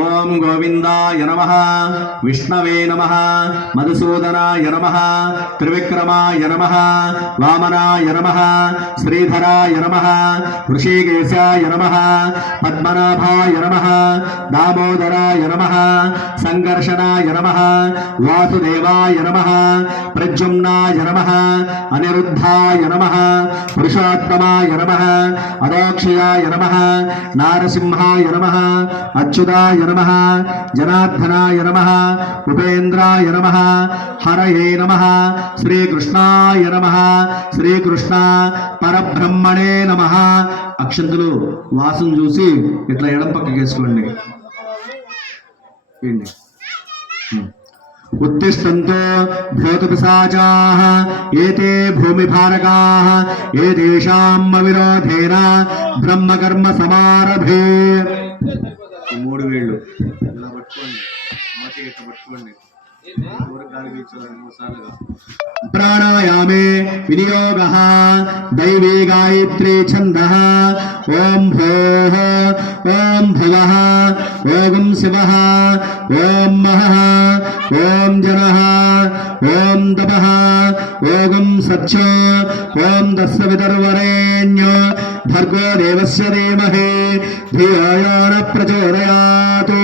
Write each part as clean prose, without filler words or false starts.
ఓం గోవిందాయ నమః విష్ణవే నమః మధుసూదనాయ నమః త్రివిక్రమాయ నమః వామనాయ నమః శ్రీధరాయ నమః ఋషికేశాయ నమః పద్మనాభాయ నమః దామోదరాయ నమః సంకర్షణాయ నమః వాసుదేవాయ నమః ప్రద్యుమ్నాయ నమః అనిరుద్ధాయ నమః పురుషోత్తమాయ నమః అదోక్షయాయ నమః నారసింహాయ నమః అచ్యుతాయ నమః జనార్దనాయ నమః ఉపేంద్రాయ నమః హరయే నమః శ్రీకృష్ణాయ నమః శ్రీకృష్ణ పరబ్రహ్మణే నమః. అక్షంతులు వాసం చూసి ఇట్లా ఎడం పక్కకి వేసుకోండి. उत्तिष्ठन्तो भूतपिशाचाः एते भूमिभारकाः एतेषाम् अविरोधेन ब्रह्मकर्म समारभे. మూడు వేళ్ళు ఇలా పట్టుకోండి, మాటి ఇట్లా పట్టుకోండి. ప్రాణాయామే వినియోగః దైవీ గాయత్రీ ఛందః. ఓం భోః ఓం భువః ఓం శివః ఓం మహః ఓం జనః ఓం తపః ఓం సత్యో ఓం తస్సవితుర్వరేణ్యో భర్గో దేవస్య ధీమహి ధియో యో న ప్రచోదయాత్.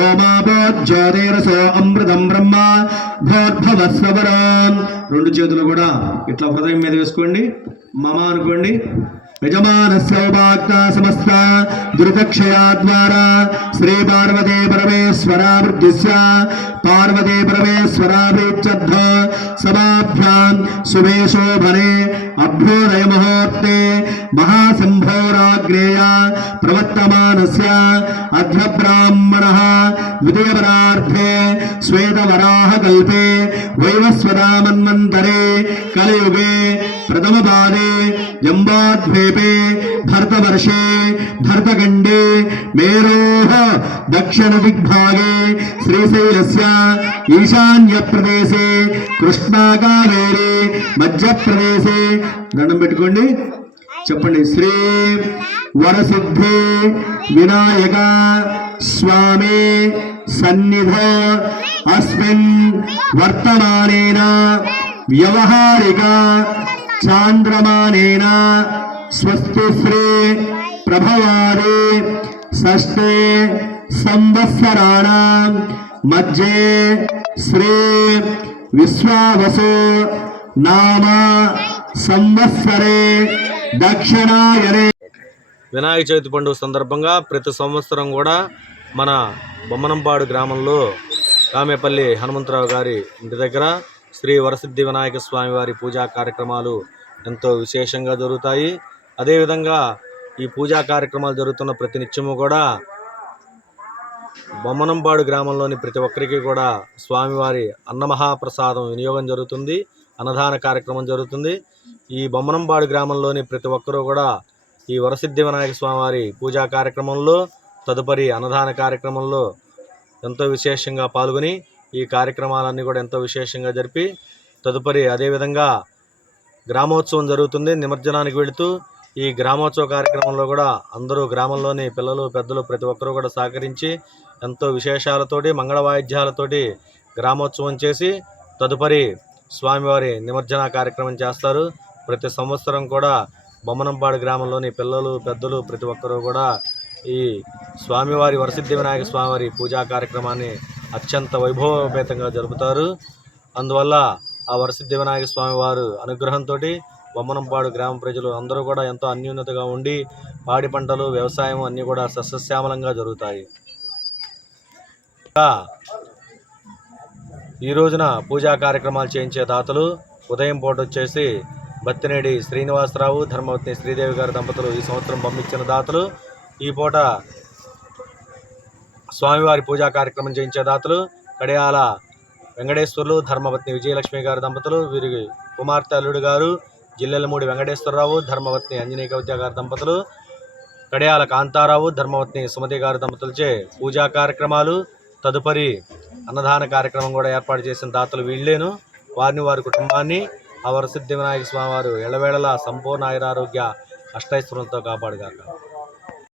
ఓమాపో జ్యోతిరసో అమృతం బ్రహ్మ భోద్భవస్వరం. రెండు చేతులు కూడా ఇట్లా హృదయం మీద వేసుకోండి. మమ అనుకోండి. యజమానస్యౌపాక్త సమస్త దురితక్షయా ద్వారా శ్రీ పార్వతీ పరమేశ్వరావృద్ధిస్య పార్వతీ పరమేశ్వరావృత్యర్థ సమాభ్యాం శుభే శోభనే అభ్యుదయ ముహూర్తే మహాశంభోరాగ్నేయ ప్రవర్తమానస్య అధ్య బ్రాహ్మణః ద్వితీయపరార్థే శ్వేతవరాహ కల్పే వైవస్వతామన్వంతరే కలియుగే ప్రథమపాదే జంబాద్వీపే భరతవర్షే భరతఖండే మేరోః దక్షిణ దిగ్భాగే శ్రీశైలస్య ఈశాన్య ప్రదేశే కృష్ణాకావేరి మధ్యప్రదేశే. దండం పెట్టుకోండి, చెప్పండి. శ్రీ వరసిద్ధి వినాయక స్వామి సన్నిధో అస్మిన్ వర్తమానేన వ్యవహారిక చాంద్రమానేన స్వస్తి శ్రీ ప్రభవారి షష్ఠే సంవత్సరాణం మధ్యే శ్రీ విశ్వావసు నామ సంవత్సరే దక్షిణాయనే. వినాయక చవితి పండుగ సందర్భంగా ప్రతి సంవత్సరం కూడా మన బొమ్మనంపాడు గ్రామంలో కామేపల్లి హనుమంతరావు గారి ఇంటి దగ్గర శ్రీ వరసిద్ధి వినాయక స్వామి వారి పూజా కార్యక్రమాలు ఎంతో విశేషంగా జరుగుతాయి. అదేవిధంగా ఈ పూజా కార్యక్రమాలు జరుగుతున్న ప్రతి నిత్యము కూడా బొమ్మనంపాడు గ్రామంలోని ప్రతి ఒక్కరికి కూడా స్వామివారి అన్నమహాప్రసాదం వినియోగం జరుగుతుంది. అన్నదాన కార్యక్రమం జరుగుతుంది. ఈ బొమ్మనంపాడు గ్రామంలోని ప్రతి ఒక్కరూ కూడా ఈ వరసిద్ధి వినాయక స్వామివారి పూజా కార్యక్రమంలో తదుపరి అన్నదాన కార్యక్రమంలో ఎంతో విశేషంగా పాల్గొని ఈ కార్యక్రమాలన్నీ కూడా ఎంతో విశేషంగా జరిపి తదుపరి అదేవిధంగా గ్రామోత్సవం జరుగుతుంది. నిమజ్జనానికి వెళుతూ ఈ గ్రామోత్సవ కార్యక్రమంలో కూడా అందరూ గ్రామంలోని పిల్లలు పెద్దలు ప్రతి ఒక్కరూ కూడా సహకరించి ఎంతో విశేషాలతోటి మంగళ వాయిద్యాలతోటి గ్రామోత్సవం చేసి తదుపరి స్వామివారి నిమజ్జన కార్యక్రమం చేస్తారు. ప్రతి సంవత్సరం కూడా బొమ్మనంపాడు గ్రామంలోని పిల్లలు పెద్దలు ప్రతి ఒక్కరూ కూడా ఈ స్వామివారి వరసిద్ధి వినాయక స్వామివారి పూజా కార్యక్రమాన్ని అత్యంత వైభవపేతంగా జరుపుతారు. అందువల్ల ఆ వరసిద్ధి వినాయక స్వామి వారు అనుగ్రహంతో బొమ్మనంపాడు గ్రామ ప్రజలు అందరూ కూడా ఎంతో అన్యూన్యతగా ఉండి పాడి పంటలు వ్యవసాయం అన్నీ కూడా సస్యశ్యామలంగా జరుగుతాయి. ఈ రోజున పూజా కార్యక్రమాలు చేయించే దాతలు ఉదయం పూట వచ్చేసి బత్తినేడి శ్రీనివాసరావు ధర్మవతి శ్రీదేవి గారి దంపతులు ఈ సంవత్సరం పంపించిన దాతలు. ఈ పూట స్వామివారి పూజా కార్యక్రమం చేయించే దాతలు కడియాల వెంకటేశ్వర్లు ధర్మపత్ని విజయలక్ష్మి గారి దంపతులు, వీరి కుమార్తె అల్లుడు గారు జిల్లెలమూడి వెంకటేశ్వరరావు ధర్మపత్ని అంజనీ కవిత గారి దంపతులు, కడియాల కాంతారావు ధర్మపత్ని సుమతి గారి దంపతులచే పూజా కార్యక్రమాలు తదుపరి అన్నదాన కార్యక్రమం కూడా ఏర్పాటు చేసిన దాతలు వీళ్ళేను. వారిని వారి కుటుంబాన్ని ఆ వరసిద్ధి వినాయక స్వామి వారు ఎల్లవేళలా సంపూర్ణ ఆయురారోగ్య అష్టైశ్వర్యంతో కాపాడుగాక.